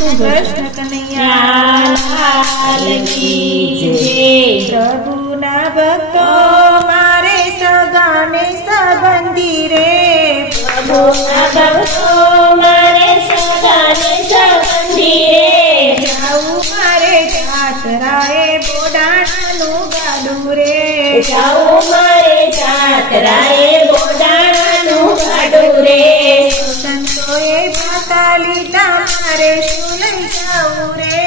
કૃષ્ણ કનૈયા લાલ કી જય। પ્રભુના ભક્તો મારે સગાને સંબંધી રે, પ્રભુના ભક્તો મારે સગાને સંબંધી રે, જાવું મારે જાત્રાએ બોડાણાનું ગાડું રે, જાવું મારે જાત્રાએ બોડાણાનું ગાડું રે, સંતોએ ભાતા લીધા મારે શું લઈ જાવું રે,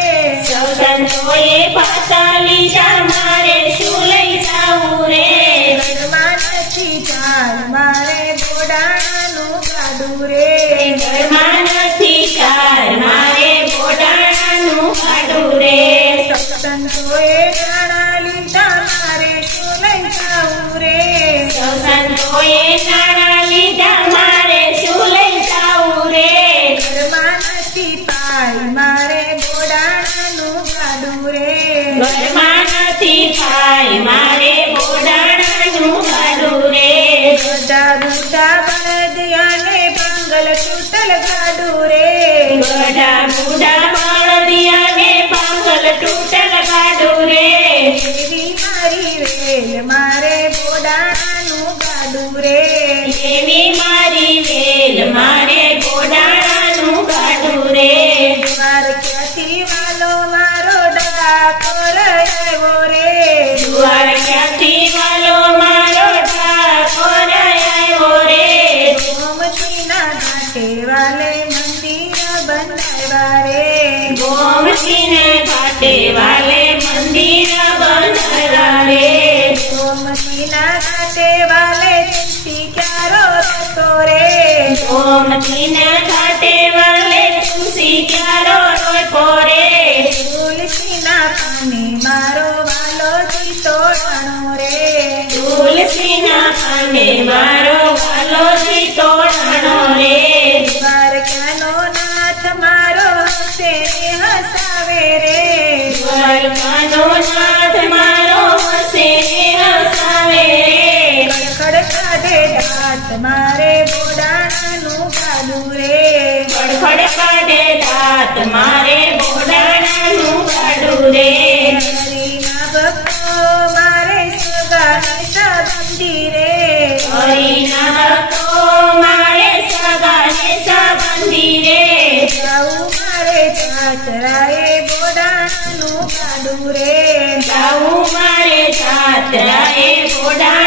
સંતોએ ભાતા લીધા મારે શું લઈ જાવું રે, ઘરમાં નથી ચાર મારે બોડાણાનું ગાડું રે, ઘરમાં નથી ચાર મારે બોડાણાનું ગાડું રે, સંતોએ નાણાં લીધા મારે શું લઈ જાવું રે, સંતોએ નાણાં લીધા મારે શું લઈ જાવું રે, ઘરમાં નથી પાય મારે બોડાણાનું ગાડું રે, ઘરમાં નથી ભાઈ મારે બોડાણાનું ગાડું રે, બધા બુઢા બળદિયાને પાંગલ તૂટલ ગાડું રે, બધા બુઢા બળદિયાને પાંગલ તૂટલ ગાડું રે, એવી મારી વેલ મારે બોડાણાનું ગાડું રે, એવી મારી વેલ મારે બોડાણાનું ગાડું રે, દ્વારકાથી વાલો મારો ડાકોર આવ્યો રે, દ્વારકાથી વાલો મારો ઠાકોર આવ્યો રે, ગોમતીના ઘાટે વાલે મંદિર બંધાવ્યા રે, ગોમતીના ઘાટે વાલે મંદિર બંધાવ્યા રે, ગોમતીના ઘાટે વાલે તુલસી ક્યારો રતો રે, ગોમતીના ઘાટે વાલે તુલસી ક્યારો રોપ્યો રે, તુલસીના પાને મારો વાલો જીતોડાણો રે, તુલસીના પાને મારો વાલો જીતોડાણો રે, દ્વારકાનો નાથ મારો હસે હસાવે રે, દ્વારકાનો નાથ મારો હસે હસાવે રે, ખડખડ કાઢે દાંત મારે બોડાણાનું ગાડું રે, ખડખડ કાઢે દાંત મારે બોડાણાનું ગાડું રે, હરિના ભક્તો મારે સગાને સંબંધી રે, હરિના ભક્તો મારે સગાને સંબંધી રે, જાવું મારે જાત્રાએ બોડાણાનું ગાડું રે, જાવું મારે જાત્રાએ બોડાણાનું